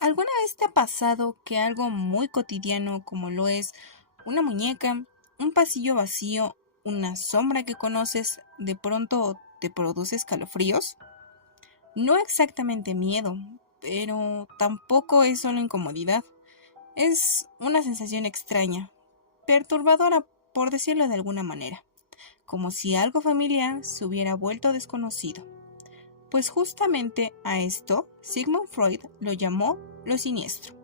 ¿Alguna vez te ha pasado que algo muy cotidiano como lo es una muñeca, un pasillo vacío, una sombra que conoces, de pronto te produce escalofríos? No exactamente miedo, pero tampoco es solo incomodidad. Es una sensación extraña, perturbadora, por decirlo de alguna manera, como si algo familiar se hubiera vuelto desconocido. Pues justamente a esto Sigmund Freud lo llamó lo siniestro.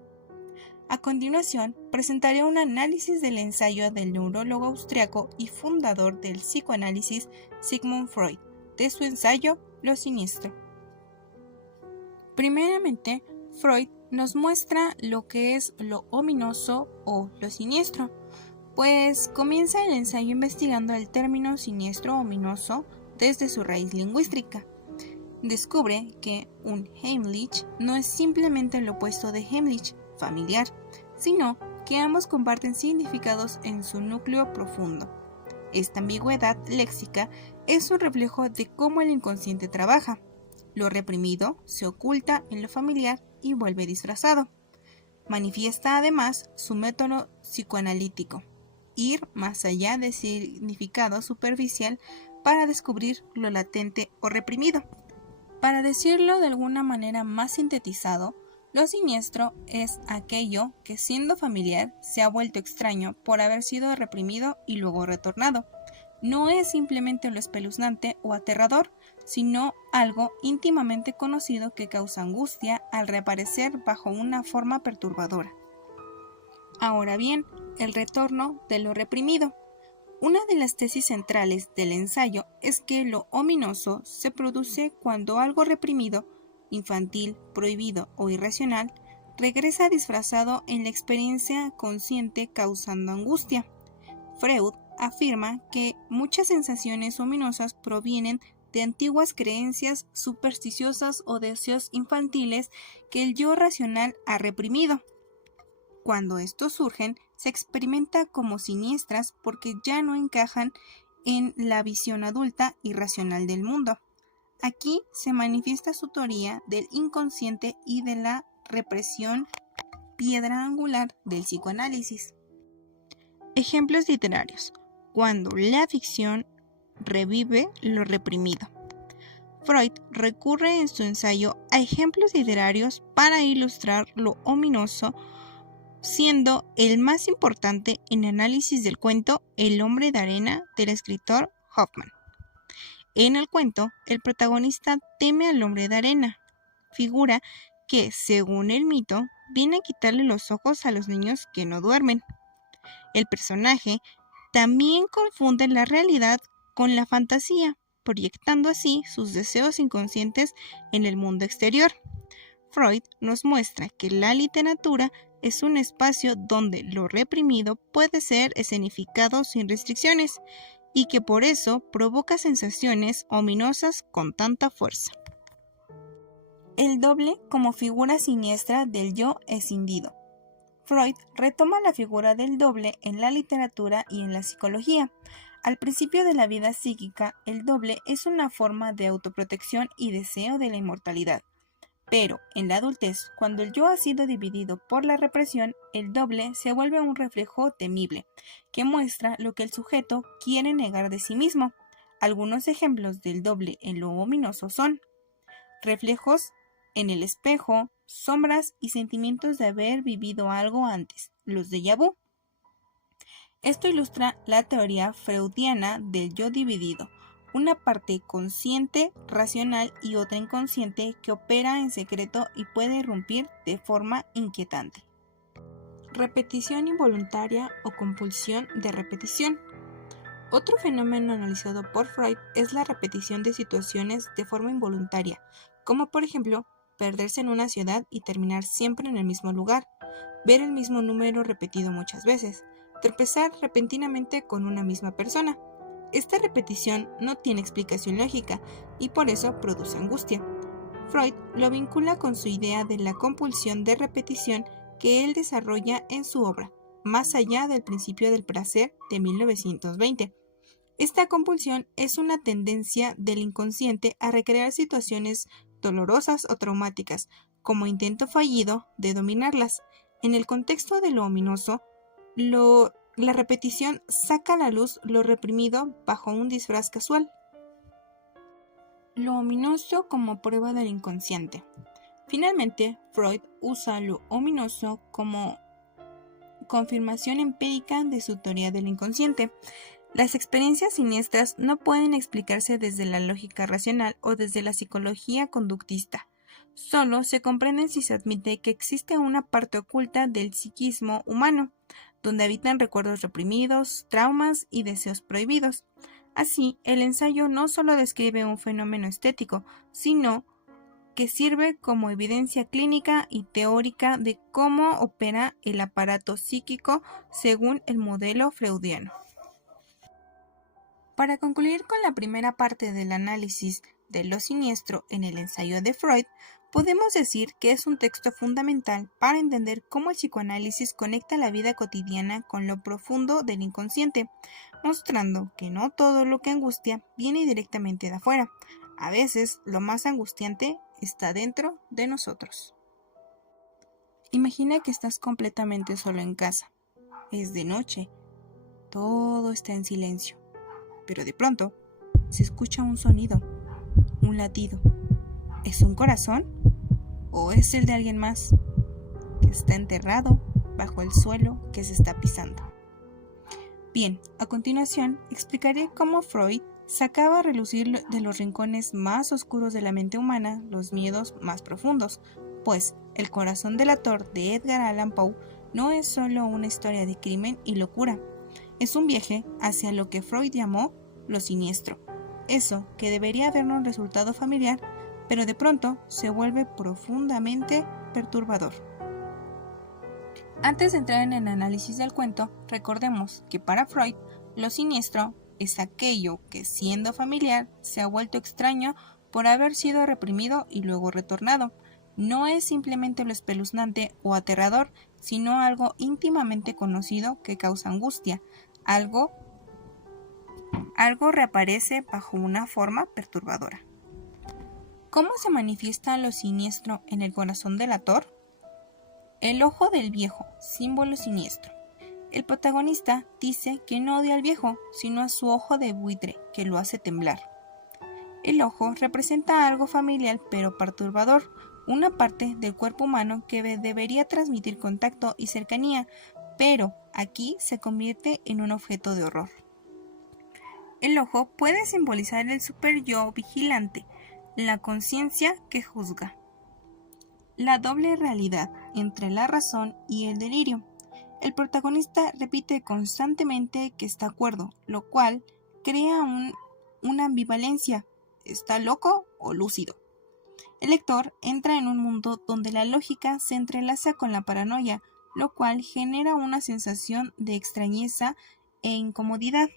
A continuación, presentaré un análisis del ensayo del neurólogo austriaco y fundador del psicoanálisis Sigmund Freud, de su ensayo Lo siniestro. Primeramente, Freud nos muestra lo que es lo ominoso o lo siniestro, pues comienza el ensayo investigando el término siniestro o ominoso desde su raíz lingüística. Descubre que un Heimlich no es simplemente el opuesto de Heimlich, familiar, sino que ambos comparten significados en su núcleo profundo. Esta ambigüedad léxica es un reflejo de cómo el inconsciente trabaja. Lo reprimido se oculta en lo familiar y vuelve disfrazado. Manifiesta además su método psicoanalítico, ir más allá del significado superficial para descubrir lo latente o reprimido. Para decirlo de alguna manera más sintetizado, lo siniestro es aquello que siendo familiar se ha vuelto extraño por haber sido reprimido y luego retornado. No es simplemente lo espeluznante o aterrador, sino algo íntimamente conocido que causa angustia al reaparecer bajo una forma perturbadora. Ahora bien, el retorno de lo reprimido. Una de las tesis centrales del ensayo es que lo ominoso se produce cuando algo reprimido, infantil, prohibido o irracional, regresa disfrazado en la experiencia consciente causando angustia. Freud afirma que muchas sensaciones ominosas provienen de antiguas creencias supersticiosas o deseos infantiles que el yo racional ha reprimido. Cuando estos surgen, se experimenta como siniestras porque ya no encajan en la visión adulta y racional del mundo. Aquí se manifiesta su teoría del inconsciente y de la represión, piedra angular del psicoanálisis. Ejemplos literarios. Cuando la ficción revive lo reprimido. Freud recurre en su ensayo a ejemplos literarios para ilustrar lo ominoso, siendo el más importante en análisis del cuento El hombre de arena del escritor Hoffman. En el cuento, el protagonista teme al hombre de arena, figura que, según el mito, viene a quitarle los ojos a los niños que no duermen. El personaje también confunde la realidad con la fantasía, proyectando así sus deseos inconscientes en el mundo exterior. Freud nos muestra que la literatura es un espacio donde lo reprimido puede ser escenificado sin restricciones y que por eso provoca sensaciones ominosas con tanta fuerza. El doble como figura siniestra del yo escindido. Freud retoma la figura del doble en la literatura y en la psicología. Al principio de la vida psíquica, el doble es una forma de autoprotección y deseo de la inmortalidad. Pero en la adultez, cuando el yo ha sido dividido por la represión, el doble se vuelve un reflejo temible, que muestra lo que el sujeto quiere negar de sí mismo. Algunos ejemplos del doble en lo ominoso son reflejos en el espejo, sombras y sentimientos de haber vivido algo antes, los déjà vu. Esto ilustra la teoría freudiana del yo dividido, una parte consciente, racional y otra inconsciente que opera en secreto y puede irrumpir de forma inquietante. Repetición involuntaria o compulsión de repetición. Otro fenómeno analizado por Freud es la repetición de situaciones de forma involuntaria, como por ejemplo, perderse en una ciudad y terminar siempre en el mismo lugar, ver el mismo número repetido muchas veces, tropezar repentinamente con una misma persona. Esta repetición no tiene explicación lógica y por eso produce angustia. Freud lo vincula con su idea de la compulsión de repetición que él desarrolla en su obra, Más allá del principio del placer, de 1920. Esta compulsión es una tendencia del inconsciente a recrear situaciones dolorosas o traumáticas, como intento fallido de dominarlas. En el contexto de lo ominoso, la repetición saca a la luz lo reprimido bajo un disfraz casual. Lo ominoso como prueba del inconsciente. Finalmente, Freud usa lo ominoso como confirmación empírica de su teoría del inconsciente. Las experiencias siniestras no pueden explicarse desde la lógica racional o desde la psicología conductista. Solo se comprenden si se admite que existe una parte oculta del psiquismo humano, donde habitan recuerdos reprimidos, traumas y deseos prohibidos. Así, el ensayo no solo describe un fenómeno estético, sino que sirve como evidencia clínica y teórica de cómo opera el aparato psíquico según el modelo freudiano. Para concluir con la primera parte del análisis de lo siniestro en el ensayo de Freud, podemos decir que es un texto fundamental para entender cómo el psicoanálisis conecta la vida cotidiana con lo profundo del inconsciente, mostrando que no todo lo que angustia viene directamente de afuera. A veces, lo más angustiante está dentro de nosotros. Imagina que estás completamente solo en casa. Es de noche. Todo está en silencio. Pero de pronto, se escucha un sonido, un latido. ¿Es un corazón? ¿O es el de alguien más que está enterrado bajo el suelo que se está pisando? Bien, a continuación explicaré cómo Freud sacaba a relucir de los rincones más oscuros de la mente humana los miedos más profundos, pues El corazón delator de Edgar Allan Poe no es solo una historia de crimen y locura, es un viaje hacia lo que Freud llamó lo siniestro, eso que debería habernos resultado familiar, pero de pronto se vuelve profundamente perturbador. Antes de entrar en el análisis del cuento, recordemos que para Freud, lo siniestro es aquello que, siendo familiar, se ha vuelto extraño por haber sido reprimido y luego retornado. No es simplemente lo espeluznante o aterrador, sino algo íntimamente conocido que causa angustia. Algo reaparece bajo una forma perturbadora. ¿Cómo se manifiesta lo siniestro en el corazón delator? El ojo del viejo, símbolo siniestro. El protagonista dice que no odia al viejo, sino a su ojo de buitre, que lo hace temblar. El ojo representa algo familiar pero perturbador, una parte del cuerpo humano que debería transmitir contacto y cercanía, pero aquí se convierte en un objeto de horror. El ojo puede simbolizar el super-yo vigilante, la conciencia que juzga. La doble realidad entre la razón y el delirio. El protagonista repite constantemente que está cuerdo, lo cual crea una ambivalencia. ¿Está loco o lúcido? El lector entra en un mundo donde la lógica se entrelaza con la paranoia, lo cual genera una sensación de extrañeza e incomodidad.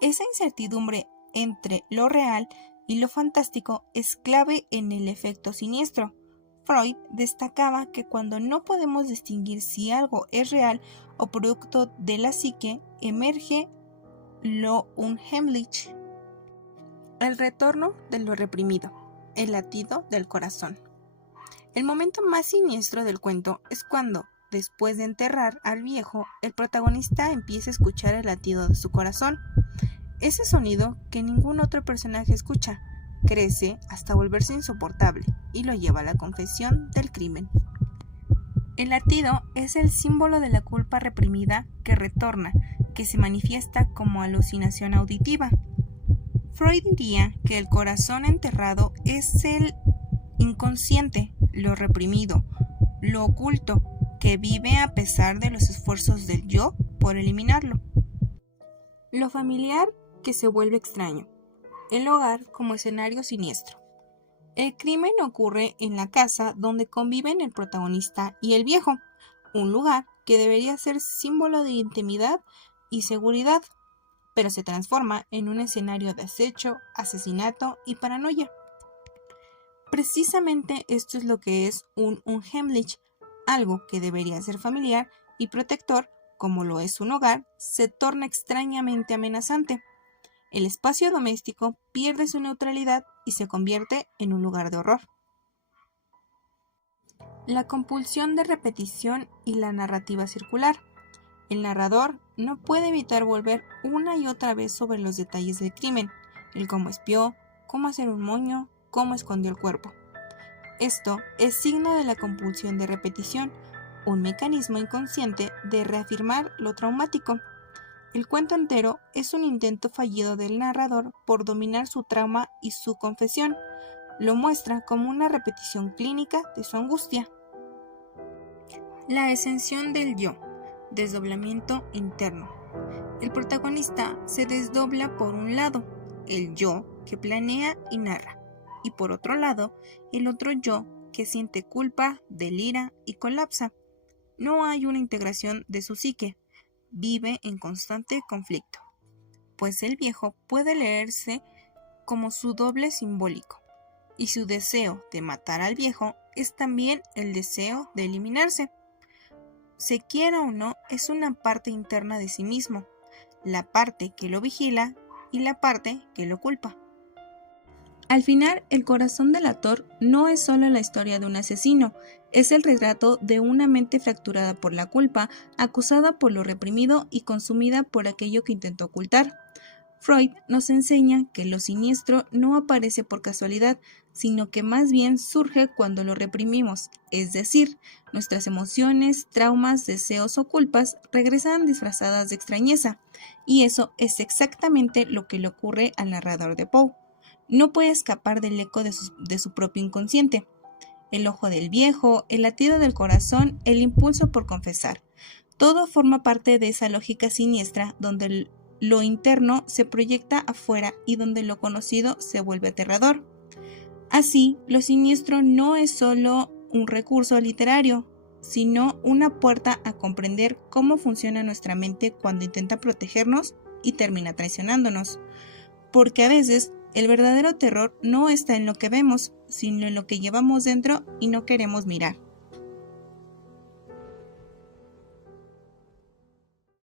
Esa incertidumbre entre lo real y lo fantástico es clave en el efecto siniestro. Freud destacaba que cuando no podemos distinguir si algo es real o producto de la psique, emerge lo unheimlich, el retorno de lo reprimido, el latido del corazón. El momento más siniestro del cuento es cuando, después de enterrar al viejo, el protagonista empieza a escuchar el latido de su corazón. Ese sonido que ningún otro personaje escucha crece hasta volverse insoportable y lo lleva a la confesión del crimen. El latido es el símbolo de la culpa reprimida que retorna, que se manifiesta como alucinación auditiva. Freud diría que el corazón enterrado es el inconsciente, lo reprimido, lo oculto, que vive a pesar de los esfuerzos del yo por eliminarlo. Lo familiar que se vuelve extraño. El hogar como escenario siniestro. El crimen ocurre en la casa donde conviven el protagonista y el viejo, un lugar que debería ser símbolo de intimidad y seguridad, pero se transforma en un escenario de acecho, asesinato y paranoia. Precisamente esto es lo que es un unheimlich, algo que debería ser familiar y protector, como lo es un hogar, se torna extrañamente amenazante. El espacio doméstico pierde su neutralidad y se convierte en un lugar de horror. La compulsión de repetición y la narrativa circular. El narrador no puede evitar volver una y otra vez sobre los detalles del crimen, el cómo espió, cómo hacer un moño, cómo escondió el cuerpo. Esto es signo de la compulsión de repetición, un mecanismo inconsciente de reafirmar lo traumático. El cuento entero es un intento fallido del narrador por dominar su trauma y su confesión. Lo muestra como una repetición clínica de su angustia. La ascensión del yo. Desdoblamiento interno. El protagonista se desdobla por un lado, el yo que planea y narra, y por otro lado, el otro yo que siente culpa, delira y colapsa. No hay una integración de su psique, vive en constante conflicto, pues el viejo puede leerse como su doble simbólico, y su deseo de matar al viejo es también el deseo de eliminarse. Se quiera o no, es una parte interna de sí mismo, la parte que lo vigila y la parte que lo culpa. Al final, El corazón delator no es solo la historia de un asesino, es el retrato de una mente fracturada por la culpa, acusada por lo reprimido y consumida por aquello que intentó ocultar. Freud nos enseña que lo siniestro no aparece por casualidad, sino que más bien surge cuando lo reprimimos, es decir, nuestras emociones, traumas, deseos o culpas regresan disfrazadas de extrañeza, y eso es exactamente lo que le ocurre al narrador de Poe. No puede escapar del eco de su propio inconsciente. El ojo del viejo, el latido del corazón, el impulso por confesar. Todo forma parte de esa lógica siniestra donde lo interno se proyecta afuera y donde lo conocido se vuelve aterrador. Así, lo siniestro no es solo un recurso literario, sino una puerta a comprender cómo funciona nuestra mente cuando intenta protegernos y termina traicionándonos. Porque a veces el verdadero terror no está en lo que vemos, sino en lo que llevamos dentro y no queremos mirar.